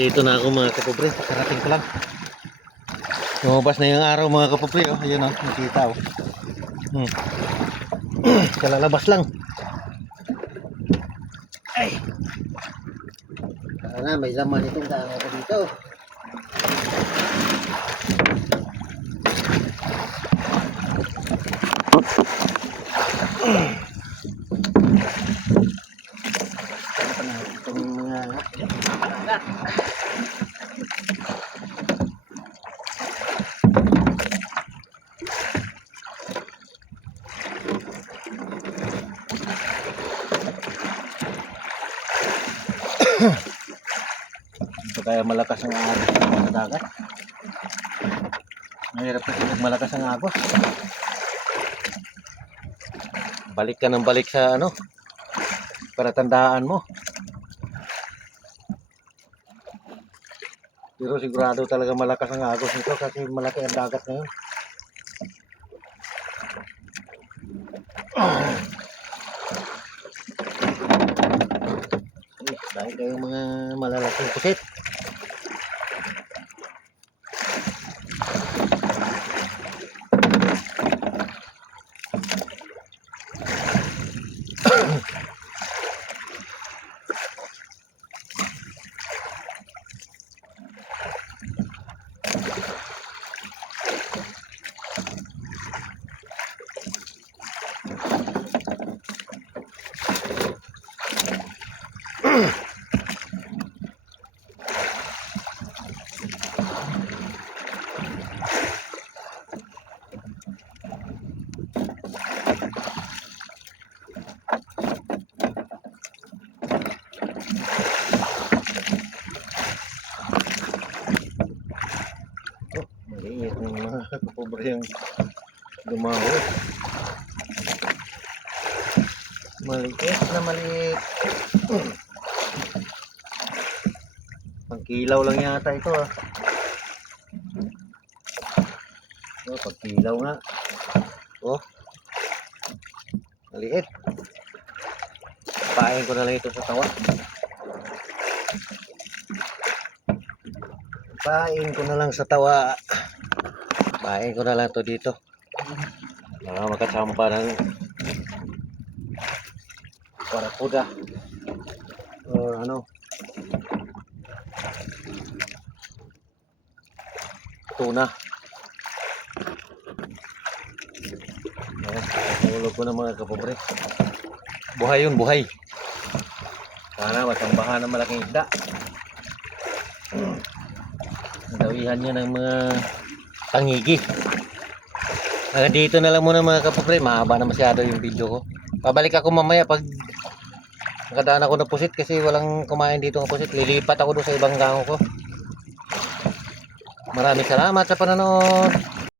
Dito na ako mga kapobre, karating ko lang. Lumabas na yung araw mga kapobre, oh. Ayun oh, nakita oh. Kalalabas lang. Ay. Sana may laman itong daan ko dito. Itong mga agat. Ito kaya malakas ang agos sa dagat. Mahirap kasi pag malakas ang agos. Balik ka ng balik sa ano, para tandaan mo. Pero sigurado talaga malakas ang agos nito kasi malaki ang dagat ngayon. Dahil kayong mga malalaking pusit. Maliit ng mga kapobre yung lumaho. Maliit na maliit. Pangkilaw lang yata ito ah. Oh, pagkilaw nga. Oh. Maliit. Pain ko na lang ito sa tawa. Pain ko na lang sa tawa. Pain ko na lang ito dito. Makasamba ng barakuda. Or ano. Tuna. Nahulog ko na mga kapobre. Buhay yun, buhay. Sana masambahan ng malaking isda. Dawihan niya ng mga pangigi. Hanggang dito na lang muna mga kapobre. Mahaba na masyado yung video ko. Pabalik ako mamaya pag nakadaan ako ng pusit kasi walang kumain dito ng pusit. Lilipat ako doon sa ibang gango ko. Maraming salamat sa panonood.